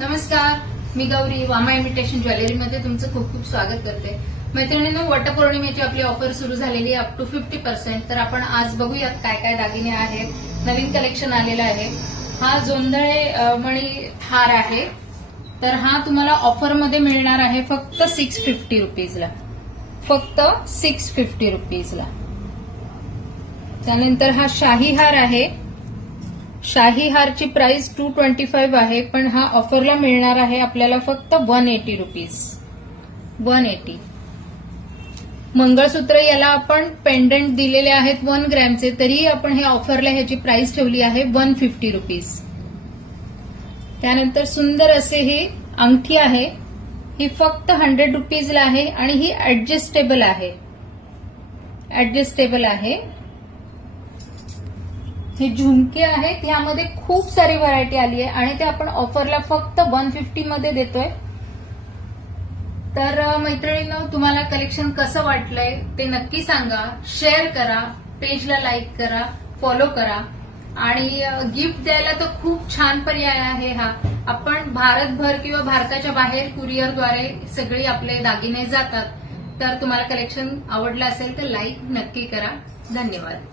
नमस्कार, मी गौरी वामा इमिटेशन ज्वेलरीमध्ये तुमचं खूप खूप स्वागत करते. मैत्रिणींनो, वटपौर्णिमेची आपली ऑफर सुरू झालेली आहे अप टू 50%. तर आपण आज बघूयात काय काय दागिने आहेत. नवीन कलेक्शन आलेलं आहे. हा जोंधळे मणी हार आहे. तर हा तुम्हाला ऑफरमध्ये मिळणार आहे फक्त 650 रुपीजला. फक्त 650 रुपीजला. त्यानंतर हा शाही हार आहे. शाही हारची प्राइस 225 आहे, पण हा ऑफरला मिळणार आहे आपल्याला फक्त 180 रुपीज. 180. मंगळसूत्र याला आपण पेंडंट दिलेले आहेत 1 ग्रॅमचे, तरी आपण हे ऑफरला ह्याची प्राइस ठेवली आहे 150 रुपीज. त्यानंतर सुंदर असे ही अंगठी आहे. ही फक्त 100 रुपीजला आहे आणि ही ऍडजस्टेबल आहे. ऍडजस्टेबल आहे. हे झुमके आहेत. यामध्ये खूप सारी व्हरायटी आली आहे आणि ते आपण ऑफरला फक्त 150 मध्ये देतोय. तर मैत्रिणींनो, तुम्हाला कलेक्शन कसं वाटलंय ते नक्की सांगा. शेअर करा, पेजला लाईक करा, फॉलो करा. आणि गिफ्ट द्यायला तर खूप छान पर्याय आहे हा. आपण भारतभर किंवा भारताच्या बाहेर कुरिअरद्वारे सगळे आपले दागिने जातात. तर तुम्हाला कलेक्शन आवडलं असेल तर लाईक नक्की करा. धन्यवाद.